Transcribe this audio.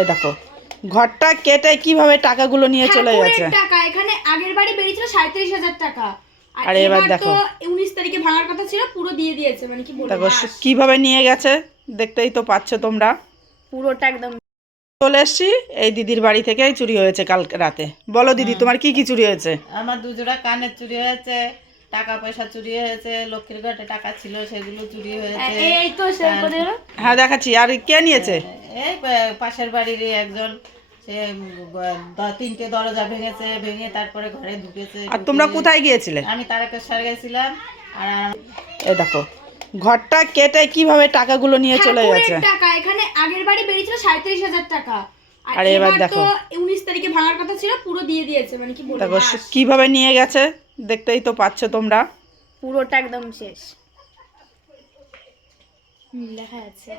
এ দেখো ঘরটা কেটে কিভাবে টাকাগুলো নিয়ে চলে গেছে। টাকা এখানে আগের বাড়ি বেরিয়েছিল 37,000 টাকা, আর এবার দেখো 19 তারিখে ভাঙার কথা ছিল, পুরো দিয়ে দিয়েছে। মানে কি বলবো, দেখো কিভাবে নিয়ে গেছে, দেখতেই তো পাচ্ছ তোমরা। পুরোটা একদম। চলে এসছি এই দিদির বাড়ি থেকেই চুরি হয়েছে কাল রাতে। বলো দিদি, তোমার কি কি চুরি হয়েছে? আমার দুজোড়া কানের চুরি হয়েছে, টাকা পয়সা চুরি হয়েছে, লক্ষ্মীর ঘরে টাকা ছিল সেগুলো চুরি হয়েছে। এই তো সে করে হ্যাঁ দেখাচ্ছি। আর কে নিয়েছে? এই পাশের বাড়ির একজন, সে তিনটে দরজা ভেঙেছে, ভেঙে তারপরে ঘরে ঢুকেছে। আর তোমরা কোথায় গিয়েছিলে? আমি তারকেশ্বর গেছিলাম। আর এ দেখো ঘরটা কেটে কিভাবে টাকাগুলো নিয়ে চলে গেছে। টাকা এখানে আগের বাড়ি বেরিয়েছিল 37,000 টাকা, আর এবার দেখো 19 তারিখে ভাঙার কথা ছিল, পুরো দিয়ে দিয়েছে। মানে কি বলবো, দেখো কিভাবে নিয়ে গেছে, দেখতেই তো পাচ্ছ তোমরা। পুরোটা একদম শেষ। লেখা আছে।